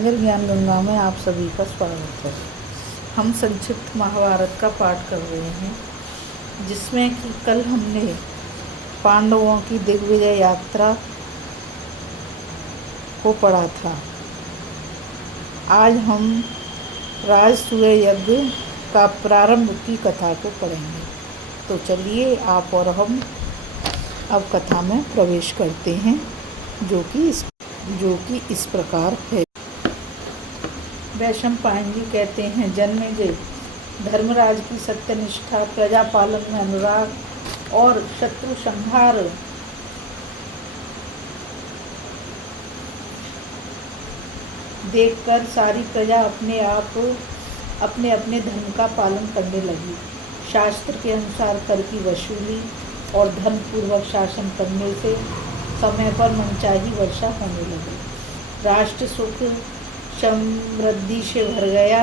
सागर ज्ञान गंगा में आप सभी का स्वागत है। हम संक्षिप्त महाभारत का पाठ कर रहे हैं, जिसमें कि कल हमने पांडवों की दिग्विजय यात्रा को पढ़ा था। आज हम राजसूय यज्ञ का प्रारंभ की कथा को पढ़ेंगे। तो चलिए आप और हम अब कथा में प्रवेश करते हैं, जो कि इस प्रकार है। वैशंपायन जी कहते हैं, जन्मेजय धर्मराज की सत्यनिष्ठा, प्रजा पालन में अनुराग और शत्रु संहार देखकर सारी प्रजा अपने अपने धर्म का पालन करने लगी। शास्त्र के अनुसार कर की वसूली और धर्म पूर्वक शासन करने से समय पर मनचाही वर्षा होने लगी। राष्ट्र सुख समृद्धि से भर गया।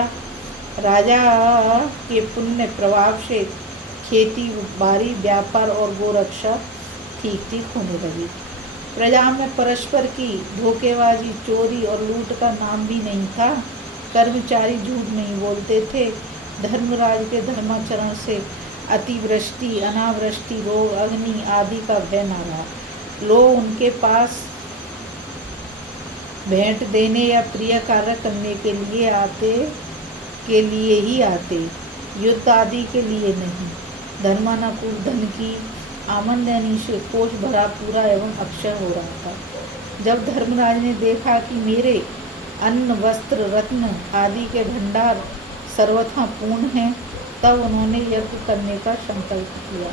राजा के पुण्य प्रभाव से खेती बाड़ी, व्यापार और गोरक्षा ठीक होने लगी। प्रजा में परस्पर की धोखेबाजी, चोरी और लूट का नाम भी नहीं था। कर्मचारी झूठ नहीं बोलते थे। धर्मराज के धर्माचरण से अतिवृष्टि, अनावृष्टि, रोग, अग्नि आदि का भय न रहा। लोग उनके पास भेंट देने या प्रिय कार्य करने के लिए ही आते, युद्ध आदि के लिए नहीं। धर्मानुकूल धन की आमदनी से कोष भरा, पूरा एवं अक्षय हो रहा था। जब धर्मराज ने देखा कि मेरे अन्न, वस्त्र, रत्न आदि के भंडार सर्वथा पूर्ण हैं, तब उन्होंने यज्ञ करने का संकल्प किया।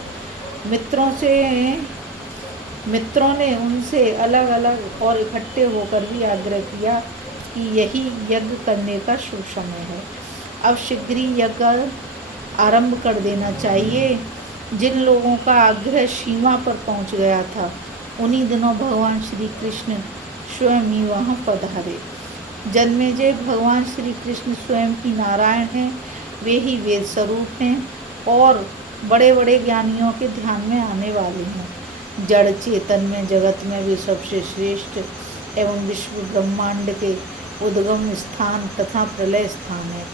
मित्रों ने उनसे अलग अलग और इकट्ठे होकर भी आग्रह किया कि यही यज्ञ करने का शुभ समय है। अब शीघ्र ही यज्ञ आरंभ कर देना चाहिए। जिन लोगों का आग्रह सीमा पर पहुंच गया था, उन्हीं दिनों भगवान श्री कृष्ण स्वयं ही वहाँ पधारे। जन्मेजय, भगवान श्री कृष्ण स्वयं ही नारायण हैं। वे ही वेद स्वरूप हैं और बड़े बड़े ज्ञानियों के ध्यान में आने वाले हैं। जड़ चेतन में, जगत में वे सबसे श्रेष्ठ एवं विश्व ब्रह्मांड के उद्गम स्थान तथा प्रलय स्थान है।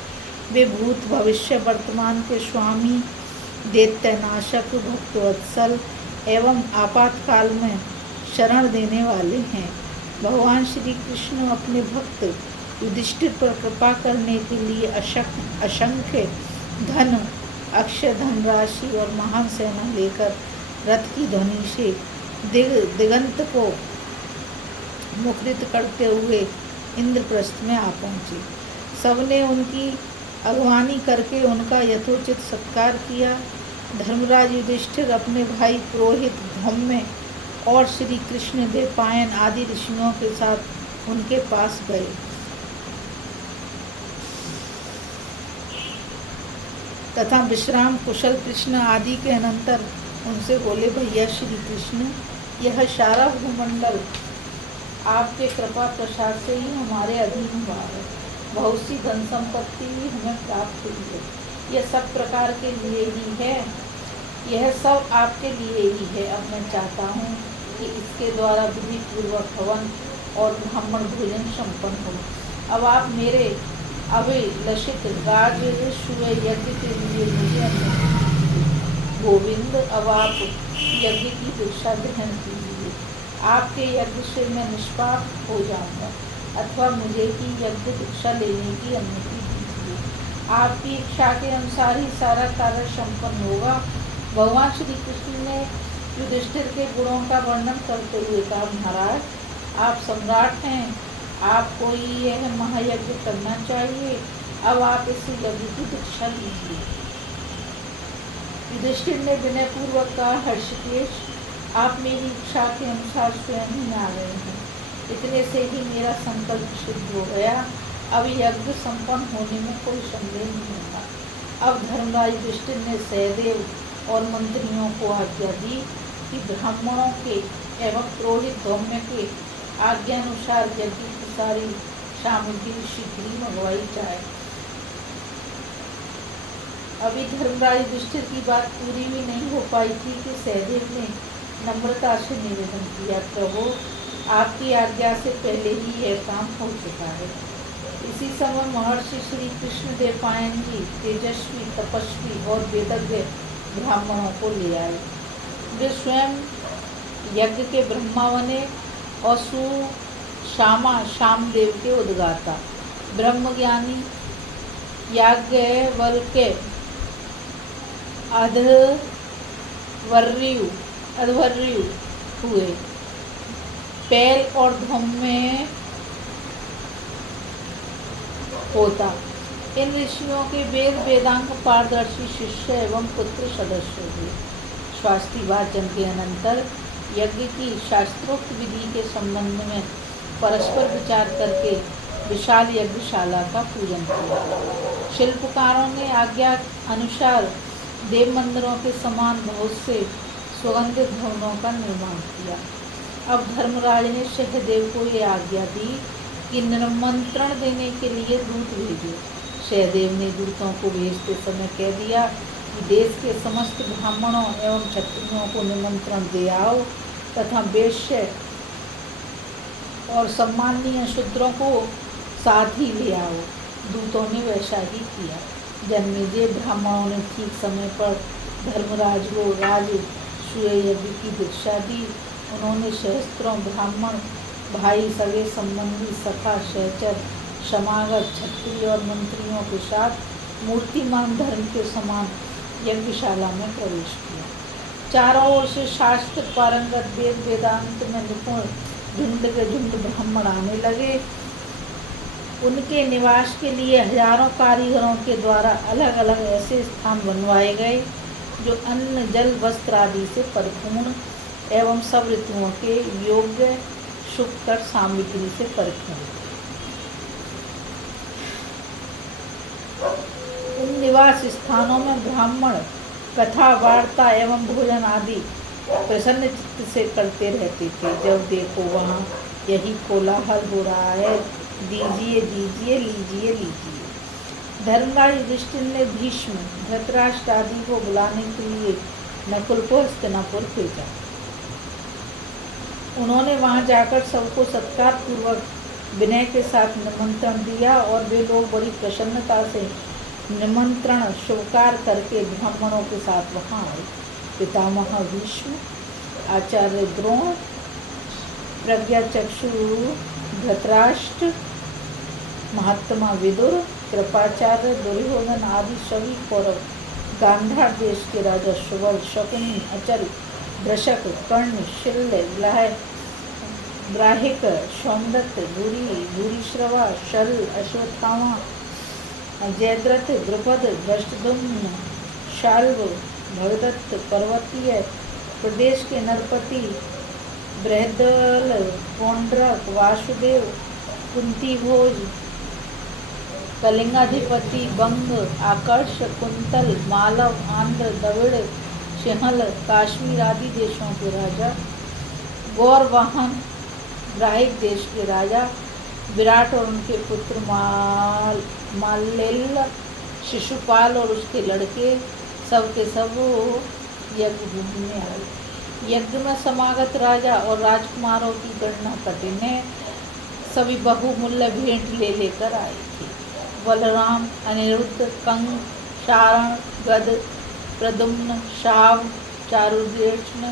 वे भूत, भविष्य, वर्तमान के स्वामी, दैत्यनाशक, भक्तवत्सल एवं आपातकाल में शरण देने वाले हैं। भगवान श्री कृष्ण अपने भक्त युधिष्ठिर पर कृपा करने के लिए असंख्य धन, अक्षय धनराशि और महान सेना लेकर रथ की ध्वनि से दिगंत को मुखरित करते हुए इंद्रप्रस्थ में आ पहुँचे। सबने उनकी अगवानी करके उनका यथोचित सत्कार किया। धर्मराज युधिष्ठिर अपने भाई पुरोहित धौम्य और श्री कृष्ण द्वैपायन आदि ऋषियों के साथ उनके पास गए। तथा विश्राम कुशल कृष्ण आदि के अनंतर उनसे बोले, भैया श्री कृष्ण, यह सारा भूमंडल आपके कृपा प्रसाद से ही हमारे अधीन हुआ है। बहुत सी धन संपत्ति भी हमें प्राप्त हुई है। यह सब प्रकार के लिए ही है, यह सब आपके लिए ही है। अब मैं चाहता हूँ कि इसके द्वारा विधि पूर्वक हवन और ब्राह्मण भोजन संपन्न हो। अब आप मेरे अभिलषित राजसूय यज्ञ के लिए मुझे अनुमति दीजिए। गोविंद, अब आप यज्ञ की दीक्षा ग्रहण कीजिए। आपके यज्ञ से मैं निष्पाप हो जाऊंगा, अथवा मुझे ही यज्ञ दीक्षा लेने की अनुमति दीजिए। आपकी इच्छा के अनुसार ही सारा कार्य संपन्न होगा। भगवान श्री कृष्ण ने युधिष्ठिर के गुणों का वर्णन करते हुए कहा, महाराज, आप सम्राट हैं, आपको ही यह महायज्ञ करना चाहिए। अब आप इस यज्ञ की दीक्षा लीजिए। युधिष्ठिर ने विनय पूर्वक कहा, हर्षकेश, आप मेरी इच्छा के अनुसार स्वयं ही आ गए हैं। इतने से ही मेरा संकल्प सिद्ध हो गया। अब यज्ञ संपन्न होने में कोई संदेह नहीं होगा। अब धर्मराज युधिष्ठिर ने सहदेव और मंत्रियों को आज्ञा दी कि ब्राह्मणों के एवं पुरोहित धौम्य के आज्ञानुसार यज्ञ की सारी सामग्री शीघ्र ही मंगवाई जाए। अभी धर्मराज युधिष्ठिर की बात पूरी भी नहीं हो पाई थी कि सहदेव ने नम्रता से निवेदन किया, प्रभु, आपकी आज्ञा से पहले ही यह काम हो चुका है। समय महर्षि श्री कृष्ण देवपायन जी तेजस्वी, तपस्वी और वेदज्ञ ब्राह्मणों को ले आए। वे स्वयं यज्ञ के ब्रह्मा बने और सुशामा शामदेव के उद्गाता ब्रह्मज्ञानी याज्ञवल्क्य अध्वर्यु हुए। पैल और धूम में होता। इन ऋषियों के वेद वेदांग पारदर्शी शिष्य एवं पुत्र सदस्य हुए। स्वास्थ्य वाचन के अनंतर यज्ञ की शास्त्रोक्त विधि के संबंध में परस्पर विचार करके विशाल यज्ञशाला का पूजन किया। शिल्पकारों ने आज्ञा अनुसार देव मंदिरों के समान बहुत से सुगंधित भवनों का निर्माण किया। अब धर्मराज ने सहदेव को ये आज्ञा दी कि निमंत्रण देने के लिए दूत भेजो। सहदेव ने दूतों को भेजते समय कह दिया कि देश के समस्त ब्राह्मणों एवं क्षत्रियों को निमंत्रण दे आओ तथा वैश्य और सम्माननीय शूद्रों को साथ ही ले आओ। दूतों ने वैसा ही किया। जन्मेजय ब्राह्मणों ने ठीक समय पर धर्मराज को राजसूय यज्ञ की दीक्षा दी। उन्होंने सहस्त्रों ब्राह्मण भाई, सगे संबंधी, सखा, सहचर, समागत, क्षत्रिय और मंत्रियों के साथ मूर्तिमान धर्म के समान यज्ञशाला में प्रवेश किया। चारों ओर से शास्त्र पारंगत वेद वेदांत में निपुण झुंड के झुंड ब्राह्मण आने लगे। उनके निवास के लिए हजारों कारीगरों के द्वारा अलग अलग ऐसे स्थान बनवाए गए जो अन्न, जल, वस्त्र आदि से परिपूर्ण एवं सब ऋतुओं के योग्य सुखकर सामग्री से परिपूर्ण। उन निवास स्थानों में ब्राह्मण कथा, वार्ता एवं भोजन आदि प्रसन्न चित्त से करते रहते थे। जब देखो वहाँ यही कोलाहल हो रहा है, दीजिए दीजिए, लीजिए लीजिए। धर्मराज युधिष्ठिर ने भीष्म, धृतराष्ट्र आदि को बुलाने के लिए नकुल को हस्तिनापुर भेजा। उन्होंने वहां जाकर सबको सत्कार पूर्वक विनय के साथ निमंत्रण दिया और वे लोग बड़ी प्रसन्नता से निमंत्रण स्वीकार करके ब्राह्मणों के साथ वहां आए। पितामह भीष्म, आचार्य द्रोण, प्रज्ञाचक्षु धृतराष्ट्र, महात्मा विदुर, कृपाचार्य, दुर्योधन आदि सभी कौरव, गांधार देश के राजा सुबल, शकुनि, अचल, वृषक, कर्ण, शिल्य, ग्राहिक, सोमदत्त, भूरिश्रवा, शल, अश्वत्थामा, जयद्रथ, द्रुपद, धृष्टद्युम्न, शाल्व, भगदत्त, पर्वतीय प्रदेश के नरपति, बृहद्दल, पौंड्रक, वासुदेव, कुंतीभोज, कलिंगाधिपति, बंग, आकर्ष, कुंतल, मालव, आंध्र, द्रविड़, सिंहल, काश्मीर आदि देशों के राजा, गौरवाहन, ग्राहिक देश के राजा, विराट और उनके पुत्र माल्लेल, शिशुपाल और उसके लड़के, सब के सब यज्ञ भूमि में आए। यज्ञ में समागत राजा और राजकुमारों की गणना कठिन है। सभी बहुमूल्य भेंट ले लेकर आए थे। बलराम, अनिरुद्ध, कंग, शारण, गद, प्रद्युम्न, शाव, चारुदेक्षण,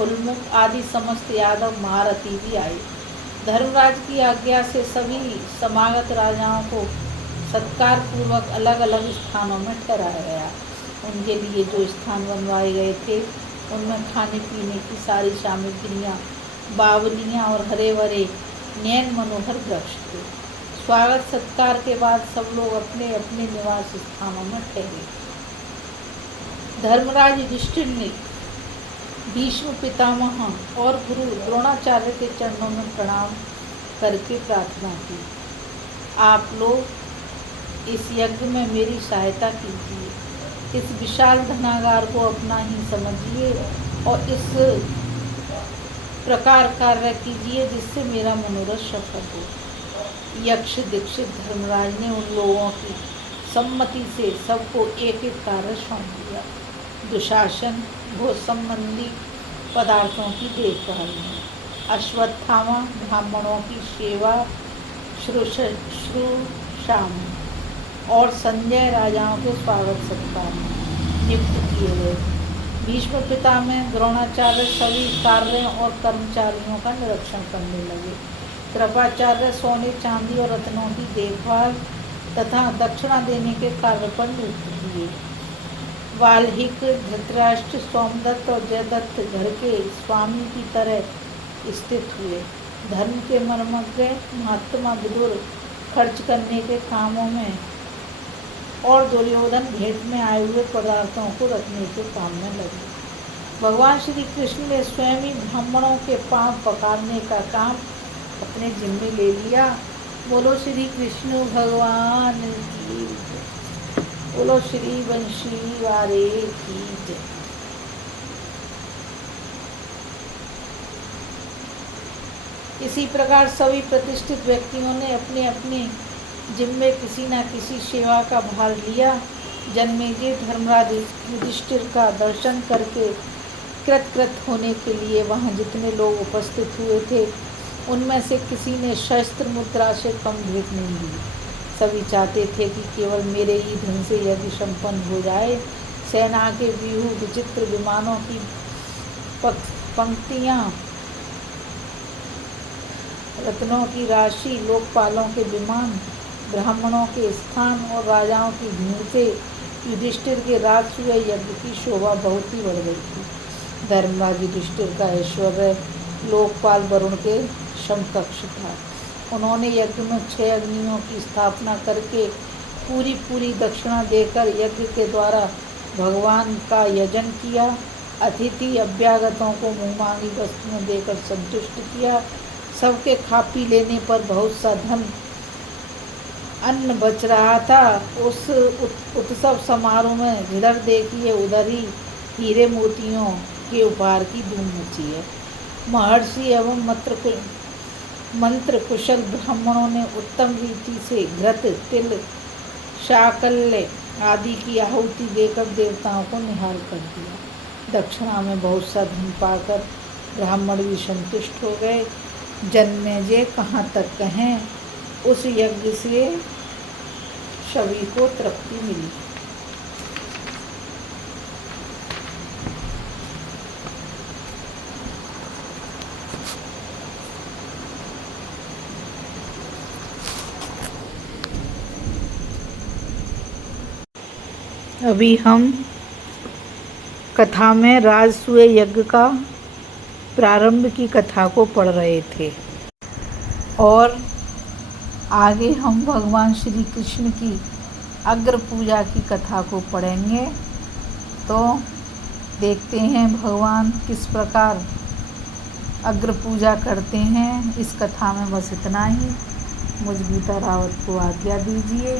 उल्मुख आदि समस्त यादव महारथी भी आए। धर्मराज की आज्ञा से सभी समागत राजाओं को सत्कार पूर्वक अलग अलग स्थानों में ठहराया गया। उनके लिए जो स्थान बनवाए गए थे उनमें खाने पीने की सारी सामग्रियाँ, बावलियाँ और हरे भरे नयन मनोहर वृक्ष थे। स्वागत सत्कार के बाद सब लोग अपने अपने निवास स्थानों में ठहरे। धर्मराज युधिष्ठिर ने भीष्म पितामह और गुरु द्रोणाचार्य के चरणों में प्रणाम करके प्रार्थना की, आप लोग इस यज्ञ में मेरी सहायता कीजिए। इस विशाल धनागार को अपना ही समझिए और इस प्रकार कार्य कीजिए जिससे मेरा मनोरथ सफल हो। यक्ष दीक्षित धर्मराज ने उन लोगों की सम्मति से सबको एक एक कार्य सौंप दिया। दुशासन, भोज संबंधी पदार्थों की देखभाल में, अश्वत्थामा ब्राह्मणों की सेवा शुश्रूषा में और संजय राजाओं के स्वागत सत्कार में नियुक्त किए गए। भीष्म पितामह द्रोणाचार्य सभी कार्यों और कर्मचारियों का निरीक्षण करने लगे। कृपाचार्य सोने चांदी और रत्नों की देखभाल तथा दक्षिणा देने के कार्य पर नियुक्त किए। वाल्मीकि धृतराष्ट्र सोमदत्त और जयदत्त घर के स्वामी की तरह स्थित हुए। धर्म के मर्मज्ञ महात्मा विदुर खर्च करने के कामों में और दुर्योधन भेंट में आए हुए पदार्थों को रखने के काम में लगे। भगवान श्री कृष्ण ने स्वयं ही ब्राह्मणों के पांव पखारने का काम अपने जिम्मे ले लिया। बोलो श्री कृष्ण भगवान की जय। बोलो श्री बंशी वारे की जय। इसी प्रकार सभी प्रतिष्ठित व्यक्तियों ने अपने अपने जिम्मे किसी न किसी सेवा का भार लिया। जन्मेजय धर्मराज युधिष्ठिर का दर्शन करके कृतकृत होने के लिए वहाँ जितने लोग उपस्थित हुए थे उनमें से किसी ने शस्त्र मुद्रा से कम भेंट नहीं दी। सभी चाहते थे कि केवल मेरे ही धन से यदि संपन्न हो जाए। सेना के व्यूह, विचित्र विमानों की पंक्तियाँ, रत्नों की राशि, लोकपालों के विमान, ब्राह्मणों के स्थान और राजाओं की भीड़ से युधिष्ठिर के राजसूय यज्ञ की शोभा बहुत ही बढ़ गई थी। धर्मराज युधिष्ठिर का ऐश्वर्य लोकपाल वरुण के समकक्ष था। उन्होंने यज्ञ में 6 अग्नियों की स्थापना करके पूरी दक्षिणा देकर यज्ञ के द्वारा भगवान का यजन किया। अतिथि अभ्यागतों को मुँहमांगी वस्तुएं देकर संतुष्ट किया। सबके खा पी लेने पर बहुत सा धन अन्न बच रहा था। उस उत्सव समारोह में जिधर देखिए उधर ही हीरे मोतियों के उपहार की धूम मची है। महर्षि एवं मंत्र कुशल ब्राह्मणों ने उत्तम रीति से घृत, तिल, शाकल्य आदि की आहुति देकर देवताओं को निहाल कर दिया। दक्षिणा में बहुत सा धन पाकर ब्राह्मण भी संतुष्ट हो गए। जन्मेजय कहाँ तक कहें, उस यज्ञ से सभी को तृप्ति मिली। अभी हम कथा में राजसूय यज्ञ का प्रारंभ की कथा को पढ़ रहे थे और आगे हम भगवान श्री कृष्ण की अग्र पूजा की कथा को पढ़ेंगे। तो देखते हैं भगवान किस प्रकार अग्र पूजा करते हैं। इस कथा में बस इतना ही। मुझ गीता रावत को आज्ञा दीजिए।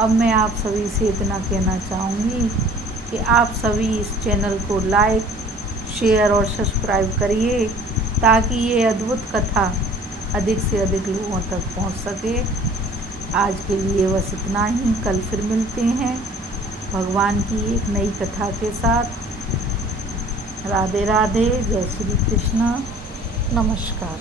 अब मैं आप सभी से इतना कहना चाहूँगी कि आप सभी इस चैनल को लाइक, शेयर और सब्सक्राइब करिए ताकि ये अद्भुत कथा अधिक से अधिक लोगों तक पहुंच सके। आज के लिए बस इतना ही। कल फिर मिलते हैं भगवान की एक नई कथा के साथ। राधे राधे। जय श्री कृष्ण। नमस्कार।